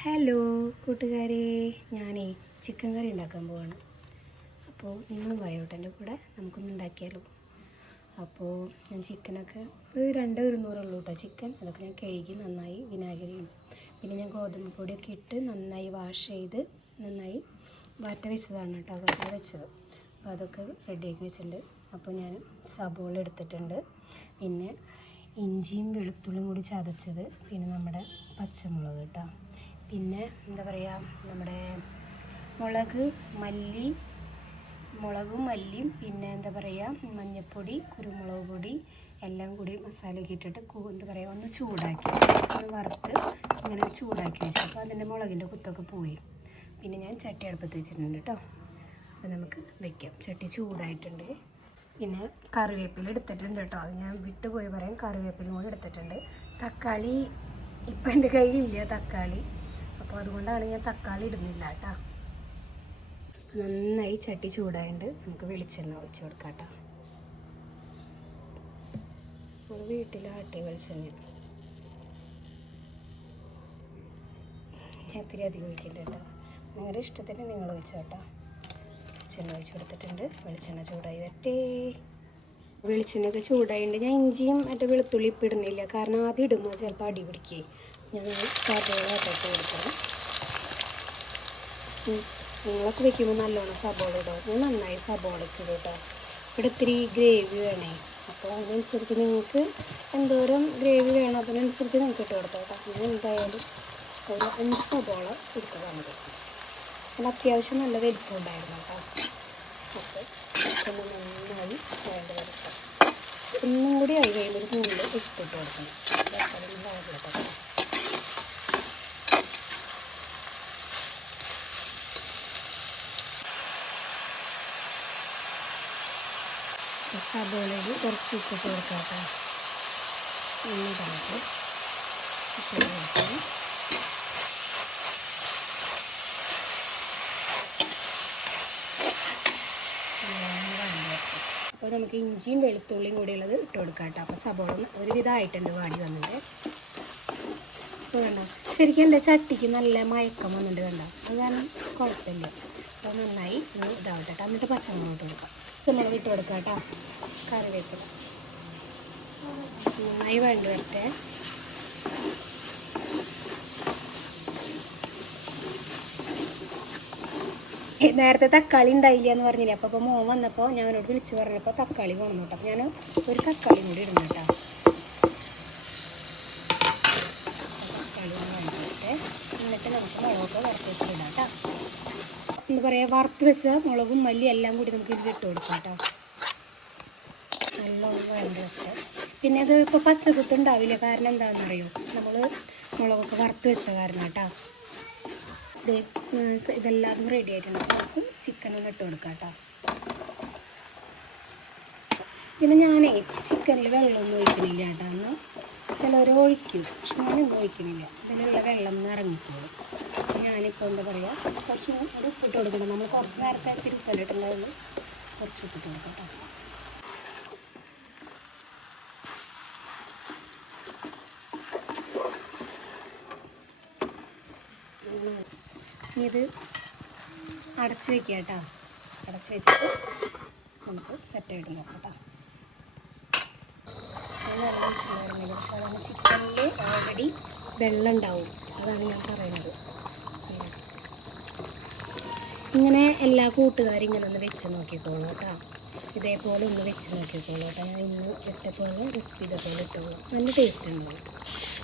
Hello കൂട്ടുകാരെ, ഞാനേ chicken കറി ഉണ്ടാക്കാൻ പോവാണ്. അപ്പോൾ നിങ്ങളും വായോട്ടെ എൻ്റെ കൂടെ, നമുക്കൊന്ന് ഉണ്ടാക്കിയാലോ. അപ്പോൾ ഞാൻ ചിക്കനൊക്കെ ഒരു 200 ഉള്ളൂ കേട്ടോ ചിക്കൻ. അതൊക്കെ ഞാൻ കഴുകി നന്നായി വിനാഗിരിയും പിന്നെ ഞാൻ ഗോതമ്പ് പൊടിയൊക്കെ ഇട്ട് നന്നായി വാഷ് ചെയ്ത് നന്നായി വാറ്റ വെച്ചതാണ് കേട്ടോ, അതൊക്കെ വെച്ചത്. അപ്പോൾ അതൊക്കെ റെഡിയാക്കി വെച്ചിട്ടുണ്ട്. അപ്പോൾ ഞാൻ സബോള എടുത്തിട്ടുണ്ട്, പിന്നെ ഇഞ്ചിയും വെളുത്തുള്ളിയും കൂടി ചതച്ചത്, പിന്നെ നമ്മുടെ പച്ചമുളക് കേട്ടോ, പിന്നെ എന്താ പറയുക നമ്മുടെ മുളകും മല്ലിയും പിന്നെ എന്താ പറയുക മഞ്ഞൾപ്പൊടി കുരുമുളക് പൊടി എല്ലാം കൂടി മസാലയൊക്കെ ഇട്ടിട്ട് എന്താ പറയുക ഒന്ന് ചൂടാക്കി ഒന്ന് വറുത്ത് ഇങ്ങനെ ചൂടാക്കി വെച്ചു. അപ്പോൾ അതിൻ്റെ മുളകിൻ്റെ കുത്തൊക്കെ പോയി. പിന്നെ ഞാൻ ചട്ടി അടുപ്പത്ത് വെച്ചിട്ടുണ്ട് കേട്ടോ. അപ്പോൾ നമുക്ക് വെക്കാം. ചട്ടി ചൂടായിട്ടുണ്ട്. പിന്നെ കറിവേപ്പില എടുത്തിട്ടുണ്ട് കേട്ടോ, അത് ഞാൻ വിട്ടുപോയി പറയാം. കറിവേപ്പിലും കൂടി എടുത്തിട്ടുണ്ട്. തക്കാളി ഇപ്പം എൻ്റെ കയ്യിലില്ല തക്കാളി, അപ്പോൾ അതുകൊണ്ടാണ് ഞാൻ തക്കാളി ഇടുന്നില്ല കേട്ടോ. നന്നായി ചട്ടി ചൂടായതുകൊണ്ട് നമുക്ക് വെളിച്ചെണ്ണ ഒഴിച്ച് കൊടുക്കാം കേട്ടോ. നമ്മൾ വീട്ടിൽ ആട്ടിയ വെളിച്ചെണ്ണ ഇത്തിരി അധികം ഒഴിക്കണ്ട കേട്ടോ, നിങ്ങളുടെ ഇഷ്ടത്തിന് നിങ്ങൾ ഒഴിച്ചോ കേട്ടോ. വെളിച്ചെണ്ണ ഒഴിച്ച് കൊടുത്തിട്ടുണ്ട്. വെളിച്ചെണ്ണ ചൂടായി വരട്ടെ. വെളിച്ചെണ്ണയൊക്കെ ചൂടായിട്ടുണ്ട്. ഞാൻ ഇഞ്ചിയും മറ്റേ വെളുത്തുള്ളി ഇപ്പം ഇടുന്നില്ല, കാരണം ആദ്യം ഇടുമ്പോൾ ചിലപ്പോൾ അടി പിടിക്കുകയും. ഞാൻ സബോള ഇട്ടിട്ട് കൊടുക്കണം. നിങ്ങളൊക്കെ വെക്കുമ്പോൾ നല്ലോണം സബോള ഇടും. ഞാൻ നന്നായി സബോളയ്ക്ക് ഇടും കേട്ടോ. ഇവിടെ ഇത്തിരി ഗ്രേവി വേണേ, അപ്പോൾ അതിനനുസരിച്ച് നിങ്ങൾക്ക് എന്തോരം ഗ്രേവി വേണോ അതിനനുസരിച്ച് നിങ്ങൾക്ക് ഇട്ട് കൊടുത്തോ കേട്ടോ. ഞാൻ എന്തായാലും ഒരു 5 സബോള കൊടുത്തതാണ് മതി. അത് അത്യാവശ്യം നല്ല വലിപ്പം ഉണ്ടായിരുന്നു കേട്ടോ. അപ്പോൾ നന്നായി വേണ്ട വരട്ടെ. ഒന്നും കൂടി ആയി കഴിയുമ്പോൾ ഒരു മുകളിൽ ഇട്ടിട്ട് കൊടുക്കണം. കേട്ടോ സബോളയിൽ കുറച്ച് ഉപ്പിട്ട് കൊടുക്കാം കേട്ടോ. എന്നിട്ട് ഇട്ട് കൊടുക്കാം. അപ്പോൾ നമുക്ക് ഇഞ്ചിയും വെളുത്തുള്ളിയും കൂടിയുള്ളത് ഇട്ട് കൊടുക്കാം കേട്ടോ. അപ്പോൾ സബോള ഒരുവിധമായിട്ടുണ്ട് വാടി വന്നിട്ട്. അപ്പോൾ കണ്ടോ, ശരിക്കും എൻ്റെ ചട്ടിക്ക് നല്ല മയക്കം വന്നിട്ട് കണ്ടോ, അത് കാരണം കുഴപ്പമില്ല. അപ്പോൾ നന്നായി ഇതാവട്ടെ കേട്ടോ. എന്നിട്ട് പച്ചമുളക് ഇട്ട് കൊടുക്കാം. പച്ചമുളക് ഇട്ട് കൊടുക്കാം കേട്ടോ. കറിവേപ്പില നന്നായി വേണ്ടി വരട്ടെ. നേരത്തെ തക്കാളി ഉണ്ടായില്ല എന്ന് പറഞ്ഞില്ലേ, അപ്പോൾ മോൻ വന്നപ്പോൾ ഞാൻ അവനോട് വിളിച്ച് പറഞ്ഞപ്പോൾ തക്കാളി കൊണ്ടു കേട്ടോ. അപ്പോൾ ഞാൻ ഒരു തക്കാളി കൂടി ഇടുന്നു കേട്ടോ. തക്കാളി വേണ്ടിയിട്ട് എന്നിട്ട് നമുക്ക് മുളകൊക്കെ വറുത്ത് വെച്ചിടാം കേട്ടോ. എന്താ പറയുക, വറുത്ത് വെച്ച മുളകും മല്ലി എല്ലാം കൂടി നമുക്ക് ഇതിൽ ഇട്ട് കൊടുക്കാം കേട്ടോ. നല്ലോണം വേണ്ടി വെക്കുക. പിന്നെ അത് ഇപ്പോൾ പച്ചക്കുത്ത് ഉണ്ടാവില്ല, കാരണം എന്താണെന്നറിയോ, നമ്മൾ മുളകൊക്കെ വറുത്ത് വെച്ച കാരണം കേട്ടോ. ഇതെല്ലാം റെഡി ആയിട്ടുണ്ട്. നമുക്ക് ചിക്കനൊന്നും ഇട്ട് കൊടുക്കാം കേട്ടോ. പിന്നെ ഞാനേ ചിക്കനിൽ വെള്ളമൊന്നും ഒഴിക്കണില്ല കേട്ടോ. അന്ന് ചിലവർ ഒഴിക്കും, പക്ഷെ ഞാനൊന്നും ഒഴിക്കണില്ല. ഇതിലുള്ള വെള്ളം ഒന്ന് ഇറങ്ങിക്കോളും. ഞാനിപ്പോൾ എന്താ പറയുക, കുറച്ച് ഉപ്പിട്ട് കൊടുക്കണം. നമ്മൾ കുറച്ച് നേരത്തെ തിരുപ്പലിട്ടുണ്ടാവുള്ളൂ, കുറച്ച് ഉപ്പിട്ട് കൊടുക്കാം കേട്ടോ. ഇത് അടച്ച് വയ്ക്കുക കേട്ടോ. അടച്ച് വെച്ചിട്ട് നമുക്ക് സെറ്റായിട്ട് നോക്കാം കേട്ടോ. പക്ഷെ അതാണ് ചിക്കനിൽ ഓൾറെഡി വെള്ളം ഉണ്ടാവും, അതാണ് ഞാൻ പറയുന്നത്. ഇങ്ങനെ എല്ലാ കൂട്ടുകാരും ഇങ്ങനെ ഒന്ന് വെച്ച് നോക്കിക്കോളൂ കേട്ടോ. ഇതേപോലെ ഒന്ന് വെച്ച് നോക്കിക്കോളൂ കേട്ടോ. ഞാൻ ഇന്ന് ഇട്ടപോലെ റെസിപ്പി ഇതേപോലെ ഇട്ടോളൂ, നല്ല ടേസ്റ്റ് ഉണ്ടാവും.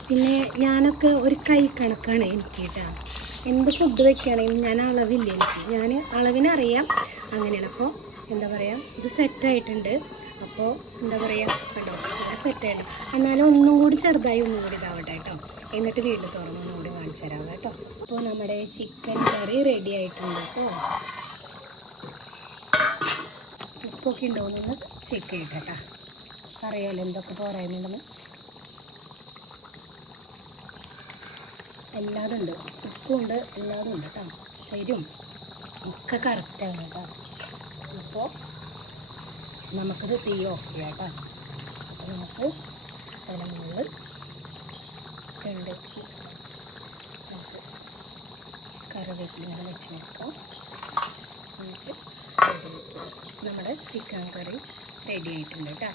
പിന്നെ ഞാനൊക്കെ ഒരു കൈ കണക്കാണ് എനിക്ക് കേട്ടോ. എന്ത് ഫുഡ് വയ്ക്കുകയാണെങ്കിലും ഞാൻ അളവില്ല എനിക്ക്, ഞാൻ അളവിനറിയാം അങ്ങനെയാണ്. അപ്പോൾ എന്താ പറയുക, ഇത് സെറ്റായിട്ടുണ്ട്. അപ്പോൾ എന്താ പറയുക, കേട്ടോ അങ്ങനെ സെറ്റായിട്ട് എന്നാലും ഒന്നും കൂടി ചെറുതായി ഒന്നും കൂടി ഇതാവട്ടെ കേട്ടോ. എന്നിട്ട് വീട്ടിൽ തുറന്ന് ഒന്നുകൂടി കാണിച്ചു തരാം കേട്ടോ. അപ്പോൾ നമ്മുടെ ചിക്കൻ കറി റെഡി ആയിട്ടുണ്ട് കേട്ടോ. ഉപ്പൊക്കെ ഉണ്ടോയെന്നൊന്ന് ചെക്ക് ചെയ്യട്ടെ കേട്ടോ. അറിയാമല്ലോ എന്തൊക്കെ പോരായ്മയുണ്ടെന്ന്. എല്ലാതും ഉണ്ട്, ഉപ്പുണ്ട്, എല്ലാതും ഉണ്ട് കേട്ടോ. തരും ഒക്കെ കറക്റ്റാണ് കേട്ടോ. അപ്പോൾ നമുക്കത് തീ ഓഫ് ചെയ്യാം കേട്ടോ. അപ്പോൾ നമുക്ക് അതിന് മുകളിൽ 2 നമുക്ക് കറിവേപ്പില ഇങ്ങനെ വെച്ച് കൊടുക്കാം. എന്നിട്ട് നമ്മുടെ ചിക്കൻ കറി റെഡി ആയിട്ടുണ്ട് കേട്ടോ.